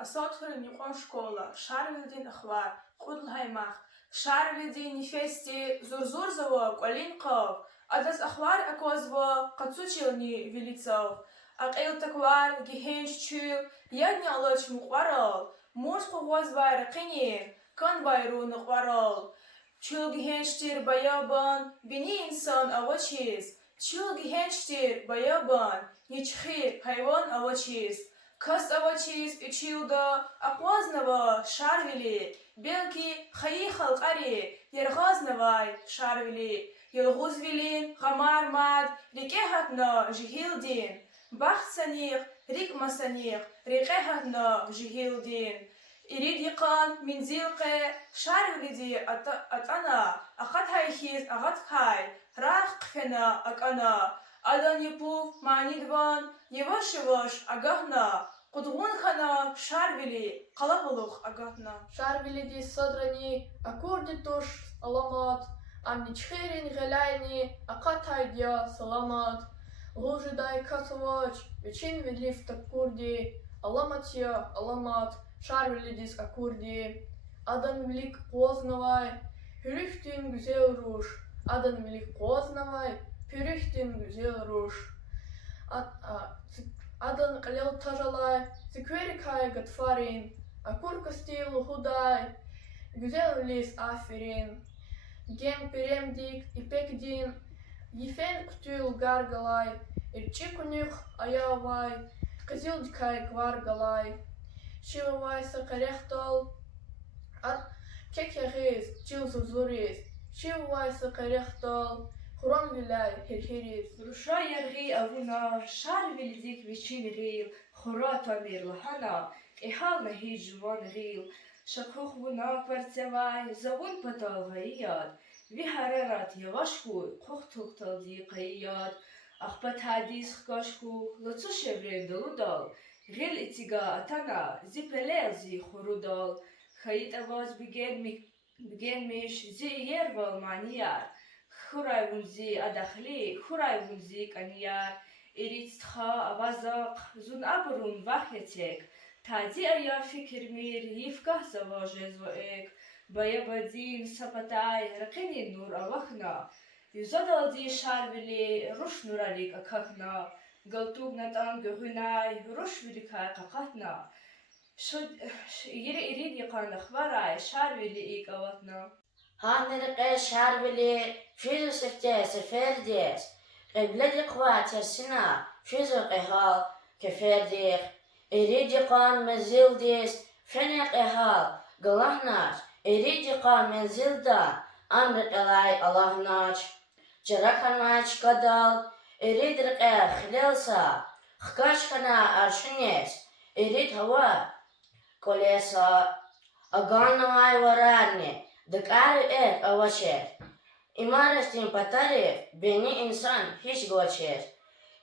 أساطير نيقون شكولا شارفيدين أخوار خود الهيمخ شارفيدين نفستي زور زوا قولين قاف أدس أخوار أكوزوا قطوشيلني فيليتسو أقيل تكوار جهنش تشيل يدني ألوش مقوارال موش قوز رقينين كان بايرو نقوارال تشيل جهنشتير بيابان بني إنسان أوتشيز تشيل جهنشتير بيابان نيشخير حيوان أوتشيز Кас авачиз ичилда аквазнава шарвили, белки хаихал кари, ергазнавай шарвили, елгузвилин, хамармад, рикехатна жихилдин, бахсаних, рикмасаних, рикехатна жихилдин. Иридикан минзилке шарвлиди атана, ахатхайхиз агатхай, рахкфена акана. Адан Япув, Манидван, Евашеваш, Агахна, Кудгунхана, Шарвили, Калабулух, Агахна. Шарвили ди содрани, аккорди туш, аламат, Амничхерин геляйни, Акатайдя, Саламат, Лужидай Катувач, Вечин Велив Такурди, Аламатья, Аламат, Шарвили дис Акурди, Адан Велик Познавай, Хюрихтин Гузел Руш, Адан Велик Познавай, Pürüchtün güzel ruş. Adan kalel tajalay, zikverikay gatfarin, akurka stilu huday, güzel lis aferin. Gem piremdik, ipekdin, yifen kutül gargalay, irçikunyuk ayavay, kızıldikay kvargalay. Şivavay sakarehtal, kekyagiz, çilzuzuriz, şivavay sakarehtal, Хурам вилай, херхерис. Руша ярги авуна, шар вилизик вичин рил, хурата мир лахана, ихал нахи жван рил. Шакух вуна кварцевай, завун патал гаияд, вихарарат явашку, кух туктал ди qaiyad. Ахпат хадис хкашку, лацу шевре долудал, гил итига атана, зипелел зи хурудал. Хаит аваз биген миш, зи ервал манияр. خورای ونزی ادخلی خورای ونزی کنیار ایریت خا آوازق زون ابرون وقتیک تازی آیا فکر میر یفکه زواج زوئک بایا بدین سپتای رقینی نور آوخنا یزدال دی شاربلی روش نورالیک اکخنا گلتوب نتان گهونای روش ویریکای قاقتنا شد ایرید یکان خبرای شاربلی ایک آوتنا هانرقى شاربلي فيزو سفتي سفرديس قبلدي قوات السنة فيزو قهال كفرديخ إريدي قان مزيلديس فنق قهال قلهناش إريدي قان مزيلدا أمرق إلاي اللهناش جرقناش قدال إريد رقى خلالسا خكاشكنا أرشنيس إريد هوا كوليسا أغانواي وراني دكار أوشر إمارستين بطريق بني إنسان هيش غوشر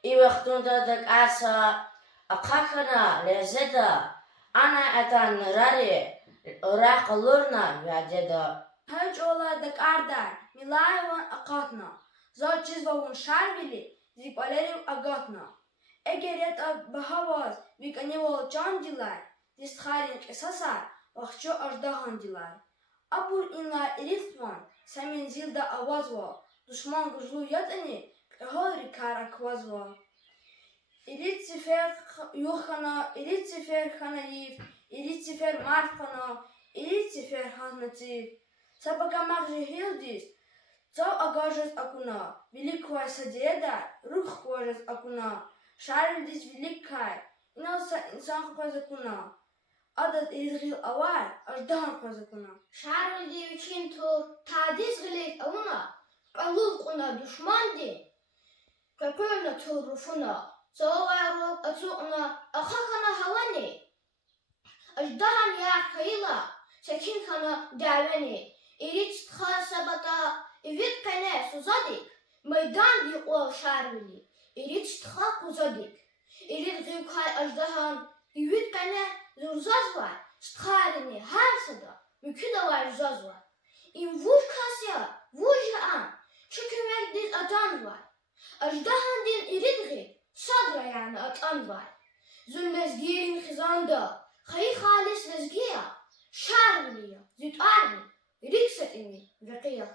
إي وقتون دا دكار سا أقاقنا لزدا أنا أتان نراري أراق لورنا وعددا هج أولا دكار دار ملاي وان أقاتنا زاد جزبا وان شاربلي زيب أليري أقاتنا أجريت بهواز ويك أنيوال جان ديلاي ديستخارين كساسار وخشو أجدهان ديلاي Абур инла ирифтман, самин зилда авазва, душман гужлу ядани, кагори кара квазва. Ирицифер юхана, ирицифер ханаив, ирицифер марфана, ирицифер хазнатив. Сабакамах же хилдис, цау агажас акуна, великая садеда, рух кважас акуна, шарильдис великая, иналса инсан квазакуна. Adat izgil awar, ajdahan khazakuna. Şarıl di üçün tur, tadiz gilik avuna, qalul quna düşman di. Kapırna tur rufuna, zavaruk atuqna, akhakana havani. Ajdahan yar khayla, sakin khana davani. İrit tkha sabata, ivit kane suzadik. Meydan di o şarvili, İrit tkha kuzadik. İrit givkay ajdahan, ivit kane Zuzaz var, stharini her sada, mükü de var zuzaz var. İn vuj kasya, vuj an, çökümek diz atan var. Ajdahan din iridgi, sadra yani atan var. Zulmezgirin hizanda, خي خالص لزقية شعر ليا زيت أرمي ريكست إني ذكية